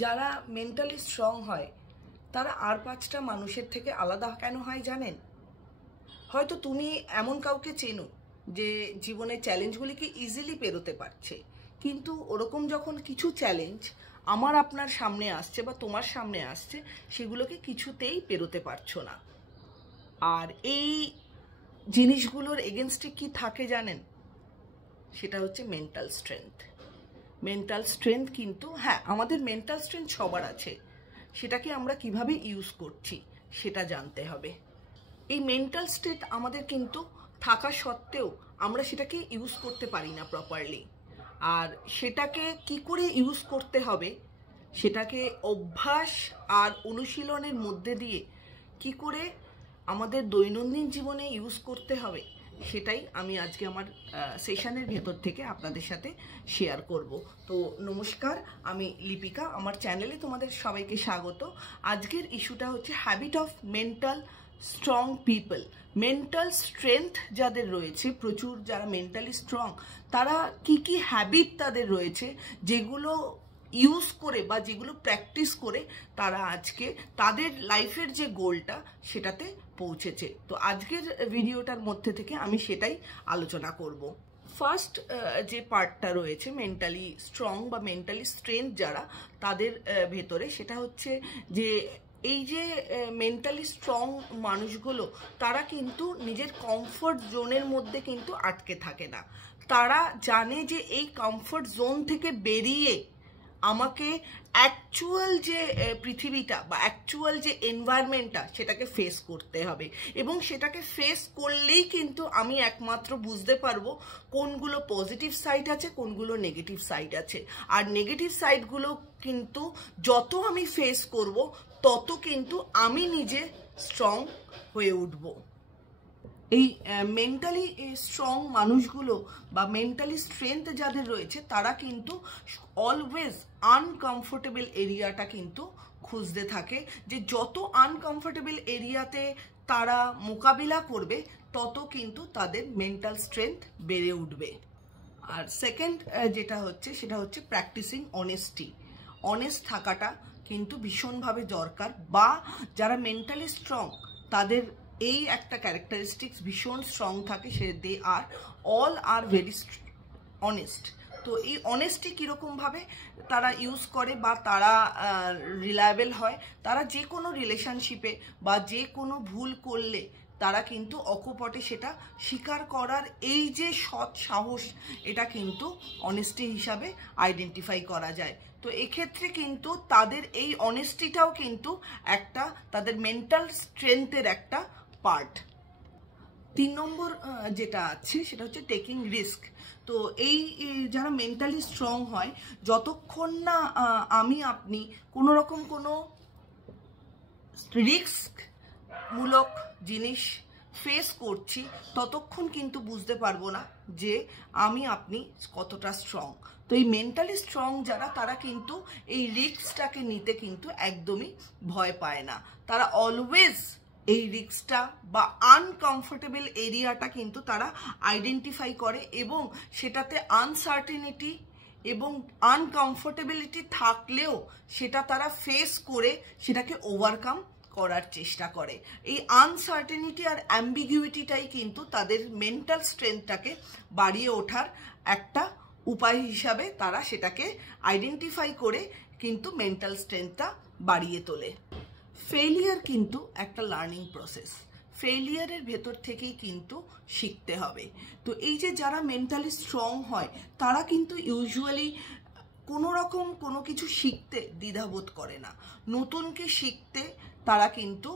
যারা mentally strong হয় তারা আর পাঁচটা মানুষের থেকে আলাদা কেন হয় জানেন? হয়তো তুমি এমন কাউকে চেনো যে জীবনের চ্যালেঞ্জগুলিকে ইজিলি পেরোতে পারছে, কিন্তু ওরকম যখন কিছু চ্যালেঞ্জ আমার আপনার সামনে আসছে বা তোমার সামনে আসছে, সেগুলোকে কিছুতেই পেরোতে পারছো না। আর এই জিনিসগুলোর এগেনস্টে কি থাকে জানেন? সেটা হচ্ছে মেন্টাল স্ট্রেংথ। মেন্টাল স্ট্রেংথ কিন্তু হ্যাঁ, আমাদের মেন্টাল স্ট্রেংথ সবার আছে, সেটাকে আমরা কিভাবে ইউজ করছি সেটা জানতে হবে। এই মেন্টাল স্টেট আমাদের কিন্তু থাকা সত্ত্বেও আমরা সেটাকে ইউজ করতে পারি না প্রপারলি। আর সেটাকে কি করে ইউজ করতে হবে, সেটাকে অভ্যাস আর অনুশীলনের মধ্যে দিয়ে কি করে আমাদের দৈনন্দিন জীবনে ইউজ করতে হবে, সেটাই আমি আজকে আমার সেশনের ভেতর থেকে আপনাদের সাথে শেয়ার করব। তো নমস্কার, আমি লিপিকা, আমার চ্যানেলে তোমাদের সবাইকে স্বাগত। আজকের ইস্যুটা হচ্ছে habit of mental strong people. Mental strength যাদের রয়েছে, প্রচুর যারা মেন্টালি স্ট্রং, তারা কি কি হ্যাবিট তাদের রয়েছে যেগুলো ইউজ করে বা যেগুলো প্র্যাকটিস করে তারা আজকে তাদের লাইফের যে গোলটা সেটাতে পৌঁছেছে। তো আজকের ভিডিওটার মধ্যে থেকে আমি সেটাই আলোচনা করব। ফার্স্ট যে পার্টটা রয়েছে মেন্টালি স্ট্রং বা মেন্টালি স্ট্রেংথ যারা, তাদের ভেতরে সেটা হচ্ছে যে এই যে মেন্টালি স্ট্রং মানুষগুলো, তারা কিন্তু নিজের কমফর্ট জোনের মধ্যে কিন্তু আটকে থাকে না। তারা জানে যে এই কমফর্ট জোন থেকে বেরিয়ে আমাকে অ্যাকচুয়াল যে পৃথিবীটা বা অ্যাকচুয়াল যে এনভায়রনমেন্টটা সেটাকে ফেস করতে হবে, এবং সেটাকে ফেস করলেই কিন্তু আমি একমাত্র বুঝতে পারবো কোনগুলো পজিটিভ সাইড আছে, কোনগুলো নেগেটিভ সাইড আছে। আর নেগেটিভ সাইডগুলো কিন্তু যত আমি ফেস করব তত কিন্তু আমি নিজে স্ট্রং হয়ে উঠব। এই মেন্টালি স্ট্রং মানুষগুলো বা মেন্টালি স্ট্রেংথ যাদের রয়েছে, তারা কিন্তু অলওয়েজ আনকমফোর্টেবল এরিয়াটা কিন্তু খুঁজতে থাকে, যে যত আনকমফোর্টেবল এরিয়াতে তারা মোকাবিলা করবে তত কিন্তু তাদের মেন্টাল স্ট্রেংথ বেড়ে উঠবে। আর সেকেন্ড যেটা হচ্ছে সেটা হচ্ছে প্র্যাকটিসিং অনেস্টি। অনেস্ট থাকাটা কিন্তু ভীষণভাবে দরকার। বা যারা মেন্টালি স্ট্রং তাদের এই একটা ক্যারেক্টারিস্টিক্স ভীষণ স্ট্রং থাকে, সে দে আর ভেরি অনেস্ট। তো এই অনেস্টি কীরকমভাবে তারা ইউজ করে বা তারা রিলায়েবল হয়, তারা যে কোনো রিলেশনশিপে বা যে কোনো ভুল করলে তারা কিন্তু অকপটে সেটা স্বীকার করার এই যে সৎ সাহস, এটা কিন্তু অনেস্টি হিসাবে আইডেন্টিফাই করা যায়। তো এক্ষেত্রে কিন্তু তাদের এই অনেস্টিটাও কিন্তু একটা তাদের মেন্টাল স্ট্রেংথের একটা পার্ট। 3 নম্বর যেটা আছে সেটা হচ্ছে টেকিং রিস্ক। তো এই যারা মেন্টালি স্ট্রং হয়, যতক্ষণ না আমি আপনি কোনো রকম কোনো রিস্ক মূলক জিনিস ফেস করছি, ততক্ষণ কিন্তু বুঝতে পারবো না যে আমি আপনি কতটা স্ট্রং। তো এই মেন্টালি স্ট্রং যারা, তারা কিন্তু এই রিস্কটাকে নিতে কিন্তু একদমই ভয় পায় না। তারা অলওয়েজ এই রিস্কটা বা আনকমফোর্টেবল এরিয়াটা কিন্তু তারা আইডেন্টিফাই করে, এবং সেটাতে আনসার্টেনিটি এবং আনকমফোর্টেবিলিটি থাকলেও সেটা তারা ফেস করে সেটাকে ওভারকাম করার চেষ্টা করে। এই আনসার্টেনিটি আর অ্যাম্বিগুইটিটাই কিন্তু তাদের মেন্টাল স্ট্রেংথটাকে বাড়িয়ে ওঠার একটা উপায় হিসাবে তারা সেটাকে আইডেন্টিফাই করে কিন্তু মেন্টাল স্ট্রেংথটা বাড়িয়ে তোলে। ফেলিয়ার কিন্তু একটা লার্নিং প্রসেস। ফেলিয়ারের ভেতর থেকেই কিন্তু শিখতে হবে। তো এই যে যারা মেন্টালি স্ট্রং হয়, তারা কিন্তু ইউজুয়ালি কোনো রকম কোনো কিছু শিখতে দ্বিধাবোধ করে না। নতুনকে শিখতে তারা কিন্তু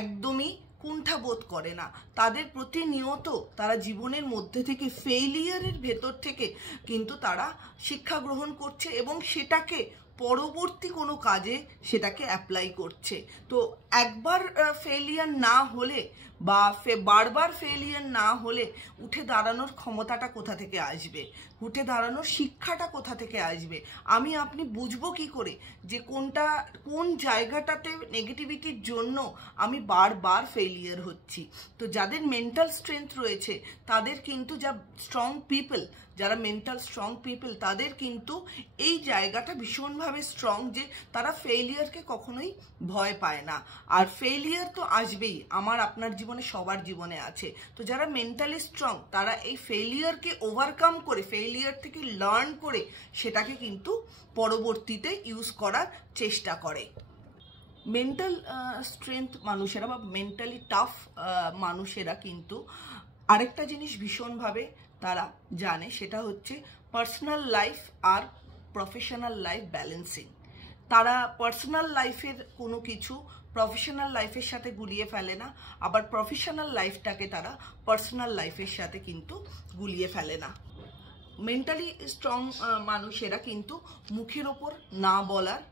একদমই কুণ্ঠাবোধ করে না। তাদের প্রতিনিয়ত তারা জীবনের মধ্যে থেকে ফেলিয়ারের ভেতর থেকে কিন্তু তারা শিক্ষা গ্রহণ করছে এবং সেটাকে পরবর্তী কোনো কাজে সেটাকে অ্যাপ্লাই করছে। তো একবার ফেলিয়ার না হলে বা বারবার ফেলিয়ার না হলে উঠে দাঁড়ানোর ক্ষমতাটা কোথা থেকে আসবে, উঠে দাঁড়ানোর শিক্ষাটা কোথা থেকে আসবে, আমি আপনি বুঝবো কি করে যে কোন জায়গাটাতে নেগেটিভিটির জন্য আমি বারবার ফেলিয়ার হচ্ছি। তো যাদের মেন্টাল স্ট্রেংথ রয়েছে তাদের কিন্তু, যারা মেন্টাল স্ট্রং পিপল তাদের কিন্তু এই জায়গাটা ভীষণভাবে স্ট্রং যে তারা ফেলিয়ারকে কখনোই ভয় পায় না। আর ফেলিয়ার তো আসবেই, আমার আপনার জীবনে সবার জীবনে আছে। তো যারা মেন্টালি স্ট্রং তারা এই ফেলিয়ারকে ওভারকাম করে, ফেলিয়ার থেকে লার্ন করে সেটাকে কিন্তু পরবর্তীতে ইউজ করার চেষ্টা করে। মেন্টাল স্ট্রেংথ মানুষেরা বা মেন্টালি টাফ মানুষেরা কিন্তু আরেকটা জিনিস ভীষণভাবে তারা জানে, সেটা হচ্ছে পার্সোনাল লাইফ আর প্রফেশনাল লাইফ ব্যালেন্সিং। তারা পার্সোনাল লাইফের কোনো কিছু প্রফেশনাল লাইফের সাথে গুলিয়ে ফেলে না, আবার প্রফেশনাল লাইফটাকে তারা পার্সোনাল লাইফের সাথে কিন্তু গুলিয়ে ফেলে না। মেন্টালি স্ট্রং মানুষেরা কিন্তু মুখের ওপর না বলার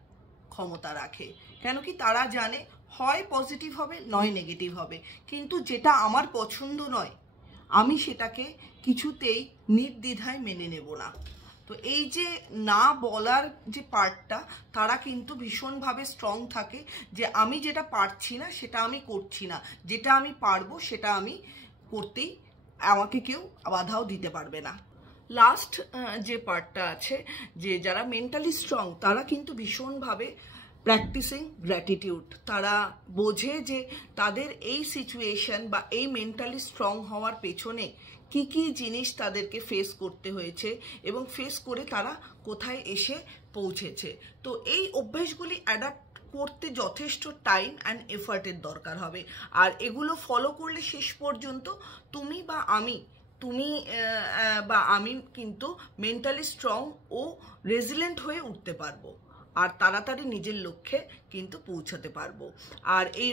ক্ষমতা রাখে, কেন কি তারা জানে হয় পজিটিভ হবে নয় নেগেটিভ হবে, কিন্তু যেটা আমার পছন্দ নয় আমি সেটাকে কিছুতেই নির্দ্বিধায় মেনে নেব না। তো এই যে না বলার যে পার্টটা, তারা কিন্তু ভীষণভাবে স্ট্রং থাকে যে আমি যেটা পারছি না সেটা আমি করছি না, যেটা আমি পারবো সেটা আমি করতেই, আমাকে কেউ বাধাও দিতে পারবে না। লাস্ট যে পার্টটা আছে, যে যারা মেন্টালি স্ট্রং তারা কিন্তু ভীষণভাবে প্র্যাকটিসিং গ্র্যাটিটিউড। তারা বোঝে যে তাদের এই সিচুয়েশন বা এই মেন্টালি স্ট্রং হওয়ার পেছনে কি কি জিনিস তাদেরকে ফেস করতে হয়েছে এবং ফেস করে তারা কোথায় এসে পৌঁছেছে। তো এই অভ্যেসগুলি অ্যাডাপ্ট করতে যথেষ্ট টাইম অ্যান্ড এফার্টের দরকার হবে, আর এগুলো ফলো করলে শেষ পর্যন্ত তুমি বা আমি কিন্তু মেন্টালি স্ট্রং ও রেজিলেন্ট হয়ে উঠতে পারবো আর তাড়াতাড়ি নিজের লক্ষ্যে কিন্তু পৌঁছাতে পারবো। আর এই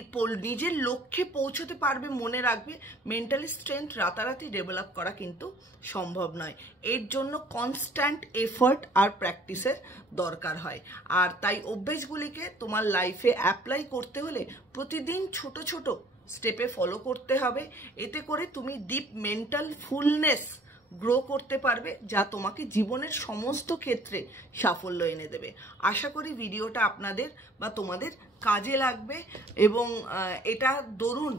নিজের লক্ষ্যে পৌঁছতে পারবে, মনে রাখবে মেন্টালি স্ট্রেংথ রাতারাতি ডেভেলপ করা কিন্তু সম্ভব নয়, এর জন্য কনস্ট্যান্ট এফার্ট আর প্র্যাকটিসের দরকার হয়। আর তাই অভ্যেসগুলিকে তোমার লাইফে অ্যাপ্লাই করতে হলে প্রতিদিন ছোট ছোট স্টেপে ফলো করতে হবে, এতে করে তুমি ডিপ মেন্টাল ফুলনেস গ্রো করতে পারবে, যা তোমাকে জীবনের সমস্ত ক্ষেত্রে সাফল্য এনে দেবে। আশা করি ভিডিওটা আপনাদের বা তোমাদের কাজে লাগবে এবং এটা দরুন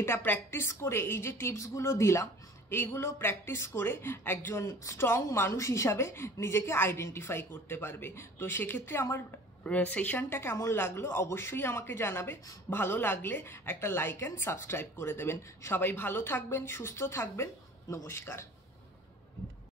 এটা প্র্যাকটিস করে, এই যে টিপসগুলো দিলাম এইগুলো প্র্যাকটিস করে একজন স্ট্রং মানুষ হিসাবে নিজেকে আইডেন্টিফাই করতে পারবে। তো সেক্ষেত্রে আমার সেশনটা কেমন লাগলো অবশ্যই আমাকে জানাবে, ভালো লাগলে একটা লাইক অ্যান্ড সাবস্ক্রাইব করে দেবেন। সবাই ভালো থাকবেন, সুস্থ থাকবেন, নমস্কার।